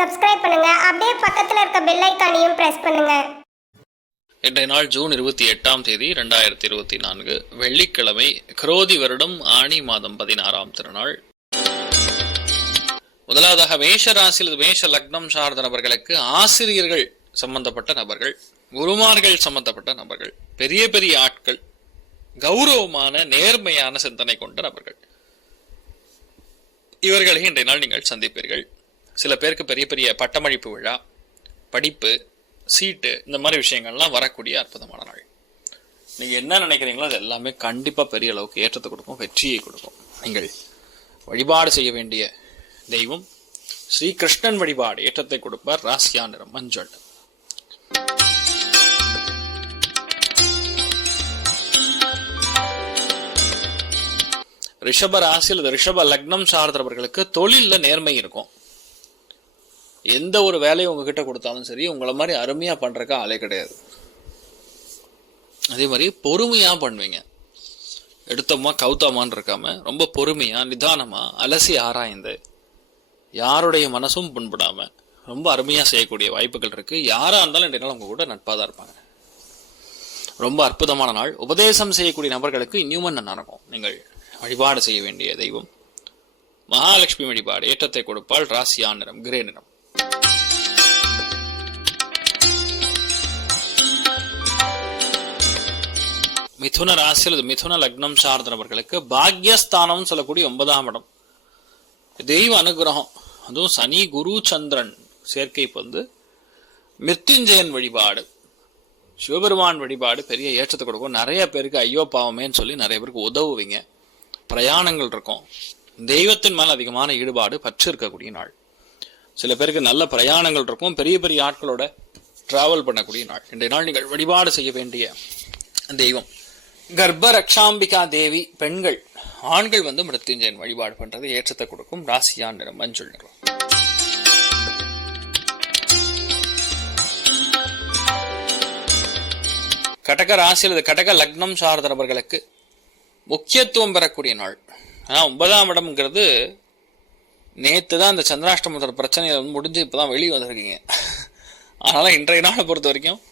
Subscribe பண்ணுங்க. அப்படியே பக்கத்துல இருக்க பெல் ஐகானையும் பிரஸ் பண்ணுங்க. இன்றைய நாள் ஜூன் 28 2024 வெள்ளிக்கிழமை, குரோதி வருடம் ஆணி மாதம் 16ஆம் திருநாள். முதலாவதாக மேஷ ராசியில் மேஷ லக்னம் சார்ந்த நபர்களுக்கு ஆசிரியர்கள் சம்பந்தப்பட்ட நபர்கள், குருமார்கள் சம்பந்தப்பட்ட நபர்கள், பெரிய பெரிய ஆட்கள், கௌரவமான நேர்மையான சிந்தனை கொண்ட நபர்கள், இவர்களை இன்றைய நாள் நீங்கள் சந்திப்பீர்கள். சில பேருக்கு பெரிய பெரிய பட்டமளிப்பு விழா, படிப்பு, சீட்டு, இந்த மாதிரி விஷயங்கள்லாம் வரக்கூடிய அற்புதமான நாள். நீங்க என்ன நினைக்கிறீங்களோ அது எல்லாமே கண்டிப்பா பெரிய அளவுக்கு ஏற்றத்தை கொடுக்கும், வெற்றியை கொடுக்கும். நீங்கள் வழிபாடு செய்ய வேண்டிய தெய்வம் ஸ்ரீ கிருஷ்ணன் வழிபாடு ஏற்றத்தை கொடுப்பார். ராசியா நிறம் மஞ்சள். ரிஷப ராசியில் ரிஷப லக்னம் சார்ந்தவர்களுக்கு தொழில்ல நேர்மை இருக்கும். எந்த ஒரு வேலையை உங்ககிட்ட கொடுத்தாலும் சரி, உங்களை மாதிரி அருமையா பண்றதுக்கு ஆளே கிடையாது. அதே மாதிரி பொறுமையா பண்ணுவீங்க. எடுத்தோமா கவுத்தமான்னு இருக்காம ரொம்ப பொறுமையா நிதானமா அலசி ஆராய்ந்து யாருடைய மனசும் புண்படாம ரொம்ப அருமையா செய்யக்கூடிய வாய்ப்புகள் இருக்கு. யாரா இருந்தாலும் இன்றைய நாள் உங்க கூட நட்பாதான் இருப்பாங்க. ரொம்ப அற்புதமான நாள். உபதேசம் செய்யக்கூடிய நபர்களுக்கு இன்னும் நல்லா இருக்கும். நீங்கள் வழிபாடு செய்ய வேண்டிய தெய்வம் மகாலட்சுமி வழிபாடு ஏற்றத்தை கொடுப்பாள். ராசியா நிறம் கிரே நிறம். மிதுன ராசியில் மிதுன லக்னம் சார்ந்த நபர்களுக்கு பாக்யஸ்தானம் சொல்லக்கூடிய 9ஆம் இடம், தெய்வ அனுகிரகம், அதுவும் சனி குரு சந்திரன் சேர்க்கை வந்து மிருத்யுஞ்சயன் வழிபாடு, சிவபெருமான் வழிபாடு பெரிய ஏற்றத்தை கொடுக்கும். நிறைய பேருக்கு ஐயோ பாவமேன்னு சொல்லி நிறைய பேருக்கு உதவுவீங்க. பிரயாணங்கள் இருக்கும். தெய்வத்தின் மேல அதிகமான ஈடுபாடு பற்று இருக்கக்கூடிய நாள். சில பேருக்கு நல்ல பிரயாணங்கள் இருக்கும். பெரிய பெரிய ஆட்களோட டிராவல் பண்ணக்கூடிய நாள். இன்றைய நாள் நீங்கள் வழிபாடு செய்ய வேண்டிய தெய்வம் கர்ப்ப ரக்ஷாம்பிகா தேவி. பெண்கள், ஆண்கள் வந்து மிருத்யுஞ்சயன் வழிபாடு பண்றது ஏற்றத்தை கொடுக்கும். ராசியா நிறம் மஞ்சள் நிறம். கடக ராசியில் கடக லக்னம் சார்ந்த நபர்களுக்கு முக்கியத்துவம் பெறக்கூடிய நாள். ஆனா 9ஆம் இடம்ங்கிறது நேத்து தான் இந்த சந்திராஷ்டமத்தோட பிரச்சனையில முடிஞ்சு இப்பதான் வெளியே வந்திருக்கீங்க. அதனால இன்றைய நாளை பொறுத்த வரைக்கும்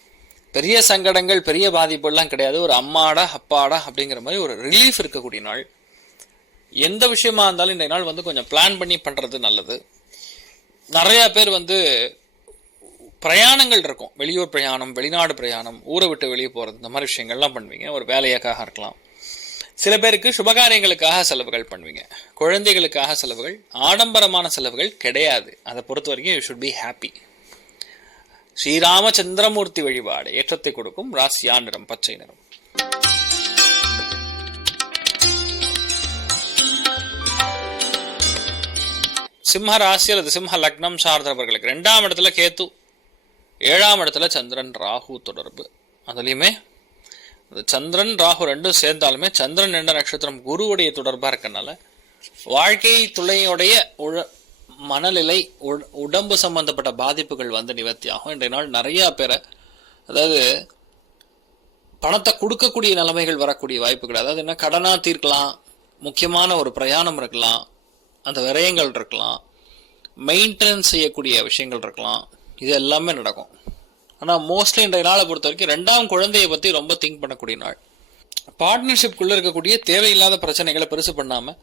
பெரிய சங்கடங்கள், பெரிய பாதிப்புலாம் கிடையாது. ஒரு அம்மாடா அப்பாடா அப்படிங்கிற மாதிரி ஒரு ரிலீஃப் இருக்கக்கூடிய நாள். எந்த விஷயமா இருந்தாலும் இன்றைய நாள் வந்து கொஞ்சம் பிளான் பண்ணி பண்றது நல்லது. நிறைய பேர் வந்து பிரயாணங்கள் இருக்கும். வெளியூர் பிரயாணம், வெளிநாடு பிரயாணம், ஊரை விட்டு வெளியே போறது, இந்த மாதிரி விஷயங்கள்லாம் பண்ணுவீங்க. ஒரு வேலையாக்காக இருக்கலாம். சில பேருக்கு சுபகாரியங்களுக்காக செலவுகள் பண்ணுவீங்க. குழந்தைகளுக்காக செலவுகள், ஆடம்பரமான செலவுகள் கிடையாது. அதை பொறுத்த வரைக்கும் you should be happy. Sri Ramachandramurthy வழிபாடு ஏற்றத்தை கொடுக்கும். ராசியா நிறம் பச்சை நிறம். சிம்ம ராசி அல்லது சிம்ம லக்னம் சார்ந்தவர்களுக்கு 2ஆம் இடத்துல கேத்து, 7ஆம் இடத்துல சந்திரன் ராகு தொடர்பு. அதுலயுமே சந்திரன் ராகு ரெண்டும் சேர்ந்தாலுமே சந்திரன் என்ற நட்சத்திரம் குருவுடைய தொடர்பா இருக்கனால வாழ்க்கை துணையுடைய மனநிலை, உடம்பு சம்பந்தப்பட்ட பாதிப்புகள் வந்து நிவர்த்தி ஆகும். இன்றைய நாள் நிறைய பேரை, அதாவது பணத்தை கொடுக்கக்கூடிய நிலைமைகள் வரக்கூடிய வாய்ப்புகள், அதாவது என்ன கடனா தீர்க்கலாம், முக்கியமான ஒரு பிரயாணம் இருக்கலாம், அந்த விரயங்கள் இருக்கலாம், மெயின்டெனன்ஸ் செய்யக்கூடிய விஷயங்கள் இருக்கலாம், இது எல்லாமே நடக்கும். ஆனா மோஸ்ட்லி இன்றைய நாளை பொறுத்த வரைக்கும் 2ஆம் குழந்தையை பத்தி ரொம்ப திங்க் பண்ணக்கூடிய நாள். பார்ட்னர்ஷிப்குள்ள இருக்கக்கூடிய தேவையில்லாத பிரச்சனைகளை பெருசு பண்ணாம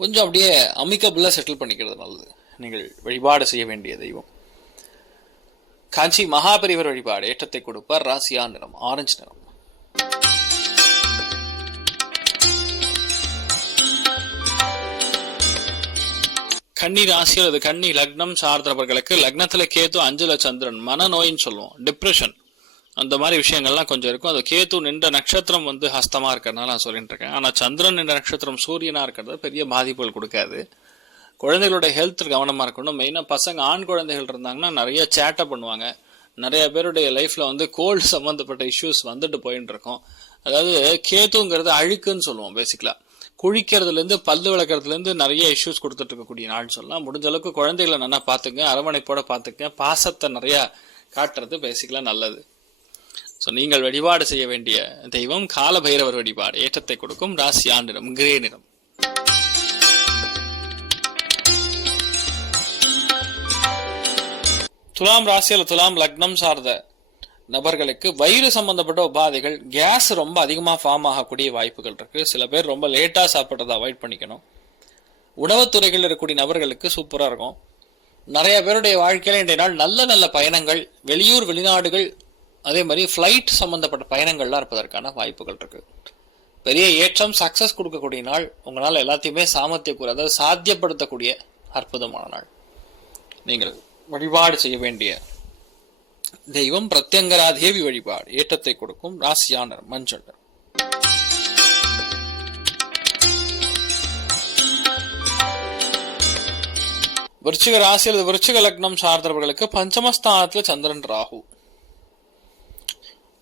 கொஞ்சம் அப்படியே அமிக்கபிளா செட்டில் பண்ணிக்கிறது நல்லது. நீங்கள் வழிபாடு செய்ய வேண்டிய தெய்வம் காஞ்சி மகாபெரிவர் வழிபாடு ஏற்றத்தை கொடுப்பார். ராசியா நிறம் ஆரஞ்சு நிறம். கன்னி ராசி அல்லது கன்னி லக்னம் சார்ந்தவர்களுக்கு லக்னத்துல கேத்து, 5ல சந்திரன், மனநோயின்னு சொல்லுவோம், டிப்ரெஷன், அந்த மாதிரி விஷயங்கள்லாம் கொஞ்சம் இருக்கும். அது கேத்து நின்ற நட்சத்திரம் வந்து ஹஸ்தமா இருக்கிறதுனால நான் சொல்லிட்டு இருக்கேன். ஆனா சந்திரன் நின்ற நட்சத்திரம் சூரியனா இருக்கிறது பெரிய பாதிப்புகள் கொடுக்காது. குழந்தைகளுடைய ஹெல்த் கவனமா இருக்கணும். மெயினா பசங்க, ஆண் குழந்தைகள் இருந்தாங்கன்னா நிறைய சேட்டை பண்ணுவாங்க. நிறைய பேருடைய லைஃப்ல வந்து கோல்டு சம்பந்தப்பட்ட இஷ்யூஸ் வந்துட்டு போயிட்டு இருக்கும். அதாவது கேத்துங்கிறது அழுக்குன்னு சொல்லுவோம். பேசிக்கலா குழிக்கிறதுல இருந்து பல்லு விளக்குறதுல இருந்து நிறைய இஷ்யூஸ் கொடுத்துட்டு இருக்கக்கூடிய நாள் சொல்லலாம். முடிஞ்ச அளவுக்கு குழந்தைகளை நல்லா பாத்துங்க, அரவணைப்போட பாத்துக்க, பாசத்தை நிறைய காட்டுறது பேசிக்கலா நல்லது. ஸோ நீங்கள் வழிபாடு செய்ய வேண்டிய தெய்வம் கால பைரவர் வழிபாடு ஏற்றத்தை கொடுக்கும். ராசியா நிறம் கிரே நிறம். துலாம் ராசியில் துலாம் லக்னம் சார்ந்த நபர்களுக்கு வயிறு சம்பந்தப்பட்ட உபாதைகள், கேஸ் ரொம்ப அதிகமாக ஃபார்ம் ஆகக்கூடிய வாய்ப்புகள் இருக்கு. சில பேர் ரொம்ப லேட்டாக சாப்பிட்றதை அவாய்ட் பண்ணிக்கணும். உணவுத்துறைகள் இருக்கக்கூடிய நபர்களுக்கு சூப்பராக இருக்கும். நிறைய பேருடைய வாழ்க்கையில இன்றைய நாள் நல்ல நல்ல பயணங்கள், வெளியூர் வெளிநாடுகள், அதே மாதிரி ஃப்ளைட் சம்பந்தப்பட்ட பயணங்கள்லாம் இருப்பதற்கான வாய்ப்புகள் இருக்கு. பெரிய ஏற்றம், சக்சஸ் கொடுக்கக்கூடிய நாள். உங்களால் எல்லாத்தையுமே அதாவது சாத்தியப்படுத்தக்கூடிய அற்புதமான நாள். நீங்கள் வழிபாடு செய்ய வேண்டிய தெய்வம் பிரத்யங்கரா தேவி வழிபாடு ஏற்றத்தை கொடுக்கும். ராசியான மஞ்சள். விருச்சிக ராசி அல்லது விருச்சிக லக்னம் சார்ந்தவர்களுக்கு பஞ்சமஸ்தானத்துல சந்திரன் ராகு.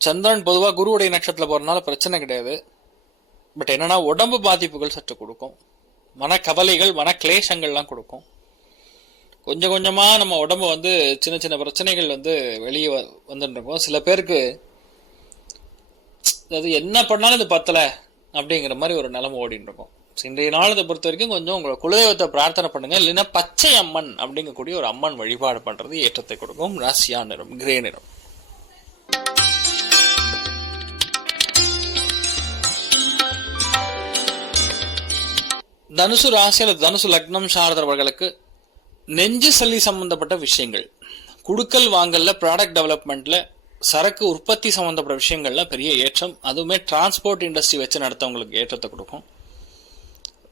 சந்திரன் பொதுவாக குருவுடைய நட்சத்திரத்துல போறதுனால பிரச்சனை கிடையாது. பட் என்னன்னா உடம்பு பாதிப்புகள் சற்று கொடுக்கும். மனக்கவலைகள், மன கிளேசங்கள்லாம் கொடுக்கும். கொஞ்சம் கொஞ்சமா நம்ம உடம்பு சின்ன சின்ன பிரச்சனைகள் வெளியே வந்துட்டு இருக்கோம். சில பேருக்கு அது என்ன பண்ணாலும் இது பத்தல அப்படிங்கிற மாதிரி ஒரு நிலைமை ஓடிட்டு இருக்கும். இன்றைய நாளத்தை பொறுத்த வரைக்கும் கொஞ்சம் உங்களை குலதெய்வத்தை பிரார்த்தனை பண்ணுங்க. இல்லைன்னா பச்சை அம்மன் அப்படிங்கக்கூடிய ஒரு அம்மன் வழிபாடு பண்றது ஏற்றத்தை கொடுக்கும். ராசியா நிறம் கிரே நிறம். தனுசு ராசி அல்லது தனுசு லக்னம் சார்ந்தவர்களுக்கு நெஞ்சு சளி சம்பந்தப்பட்ட விஷயங்கள், குடுக்கல் வாங்கல்ல, ப்ராடக்ட் டெவலப்மெண்ட்ல, சரக்கு உற்பத்தி சம்பந்தப்பட்ட விஷயங்கள்ல பெரிய ஏற்றம். அதுவுமே டிரான்ஸ்போர்ட் இண்டஸ்ட்ரி வச்சு நடத்தவங்களுக்கு ஏற்றத்தை கொடுக்கும்.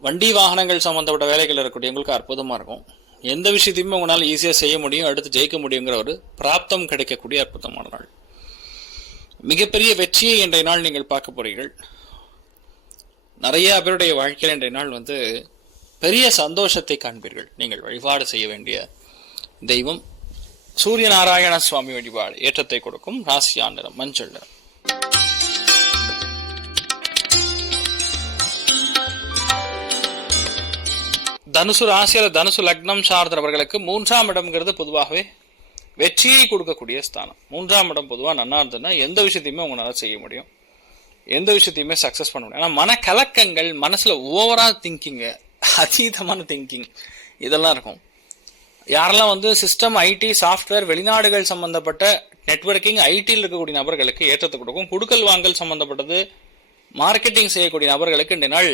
வண்டி வாகனங்கள் சம்பந்தப்பட்ட வேலைகள் இருக்கக்கூடியவங்களுக்கு அற்புதமா இருக்கும். எந்த விஷயத்தையுமே உங்களால் ஈஸியா செய்ய முடியும், அடுத்து ஜெயிக்க முடியுங்கிற ஒரு பிராப்தம் கிடைக்கக்கூடிய அற்புதமான நாள். மிகப்பெரிய வெற்றியை இன்றைய நாள் நீங்கள் பார்க்க போறீர்கள். நிறைய பேருடைய வாழ்க்கையில் இன்றைய நாள் பெரிய சந்தோஷத்தை காண்பீர்கள். நீங்கள் வழிபாடு செய்ய வேண்டிய தெய்வம் சூரிய நாராயண சுவாமி வழிபாடு ஏற்றத்தை கொடுக்கும். ராசியா நிறம் மஞ்சள் நிறம். தனுசு ராசியில தனுசு லக்னம் சார்ந்தவர்களுக்கு 3ஆம் இடம்ங்கிறது பொதுவாகவே வெற்றியை கொடுக்கக்கூடிய ஸ்தானம். 3ஆம் இடம் பொதுவாக நன்னா இருந்ததுன்னா எந்த விஷயத்தையுமே உங்களால செய்ய முடியும், எந்த விஷயத்தையுமே சக்சஸ் பண்ண முடியும். ஆனா மனக்கலக்கங்கள், மனசுல ஓவரா திங்கிங், அதீதமான திங்கிங் இதெல்லாம் இருக்கும். யாரெல்லாம் சிஸ்டம், ஐடி, சாஃப்ட்வேர், வெளிநாடுகள் சம்பந்தப்பட்ட நெட்வொர்க்கிங், ஐடியில் இருக்கக்கூடிய நபர்களுக்கு ஏற்றத்தை கொடுக்கும். குடுக்கல் வாங்கல் சம்பந்தப்பட்டது, மார்க்கெட்டிங் செய்யக்கூடிய நபர்களுக்கு இந்த நாள்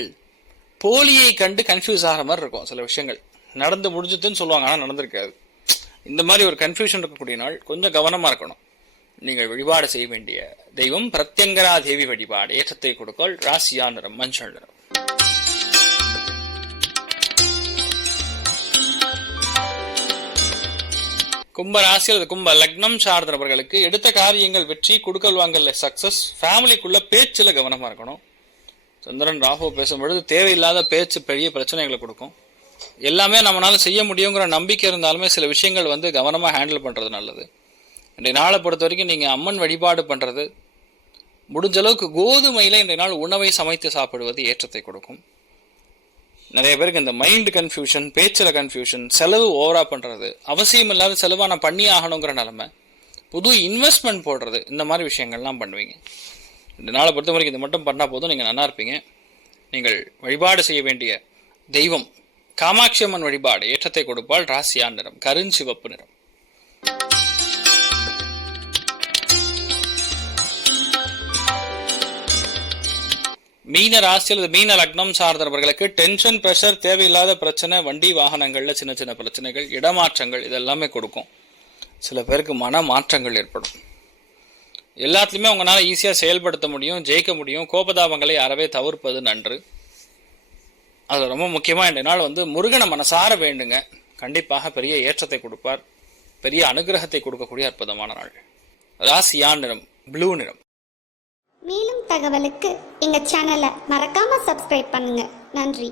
போலியை கண்டு கன்ஃபியூஸ் ஆகிற மாதிரி இருக்கும். சில விஷயங்கள் நடந்து முடிஞ்சதுன்னு சொல்லுவாங்க, ஆனால் நடந்திருக்காது. இந்த மாதிரி ஒரு கன்ஃபியூஷன் இருக்கக்கூடிய நாள். கொஞ்சம் கவனமா இருக்கணும். நீங்கள் வழிபாடு செய்ய வேண்டிய தெய்வம் பிரத்யங்கரா தேவி வழிபாடு ஏற்றத்தை கொடுக்கல். ராசியா நிறம் மஞ்சள் நிறம். கும்ப ராசி அல்லது கும்ப லக்னம் சார்ந்தவர்களுக்கு எடுத்த காரியங்கள் வெற்றி, குடுக்கல் வாங்கல சக்சஸ். ஃபேமிலிக்குள்ள பேச்சுல கவனமா இருக்கணும். சந்திரன் ராகு பேசும்பொழுது தேவையில்லாத பேச்சு பெரிய பிரச்சனைகளை கொடுக்கும். எல்லாமே நம்மளால செய்ய முடியுங்கிற நம்பிக்கை இருந்தாலுமே சில விஷயங்கள் கவனமா ஹேண்டில் பண்றது நல்லது. இன்றைய நாளை பொறுத்த வரைக்கும் நீங்க அம்மன் வழிபாடு பண்றது, முடிஞ்ச அளவுக்கு கோதுமையில இன்றைய நாள் உணவை சமைத்து சாப்பிடுவது ஏற்றத்தை கொடுக்கும். நிறைய பேருக்கு இந்த மைண்ட் கன்ஃபியூஷன், பேச்சில் கன்ஃபியூஷன், செலவு ஓவரா பண்றது, அவசியம் இல்லாத செலவா நான் பண்ணி ஆகணுங்கிற நிலைமை, புது இன்வெஸ்ட்மெண்ட் போடுறது, இந்த மாதிரி விஷயங்கள்லாம் பண்ணுவீங்க. இந்த நாளை பொறுத்த வரைக்கும் இது மட்டும் பண்ணா போதும், நீங்க நல்லா இருப்பீங்க. நீங்கள் வழிபாடு செய்ய வேண்டிய தெய்வம் காமாட்சி அம்மன் வழிபாடு ஏற்றத்தை கொடுப்பால். ராசியா நிறம் கருஞ்சிவப்பு நிறம். மீன ராசி அல்லது மீன லக்னம் சார்ந்தவர்களுக்கு டென்ஷன், பிரஷர், தேவையில்லாத பிரச்சனை, வண்டி வாகனங்கள்ல சின்ன சின்ன பிரச்சனைகள், இடமாற்றங்கள் இதெல்லாமே கொடுக்கும். சில பேருக்கு மன மாற்றங்கள் ஏற்படும். எல்லாத்துலயுமே உங்களால ஈஸியா செயல்படுத்த முடியும், ஜெயிக்க முடியும். கோபதாபங்களை அறவே தவிர்ப்பது நன்று. அது ரொம்ப முக்கியமா இந்த நாள் முருகனை மனசார வேண்டுங்க. கண்டிப்பாக பெரிய ஏற்றத்தை கொடுப்பார். பெரிய அனுகிரகத்தை கொடுக்கக்கூடிய அற்புதமான நாள். ராசியா நிறம் ப்ளூ நிறம். மேலும் தகவலுக்கு எங்க சேனலை மறக்காம சப்ஸ்கிரைப் பண்ணுங்க. நன்றி.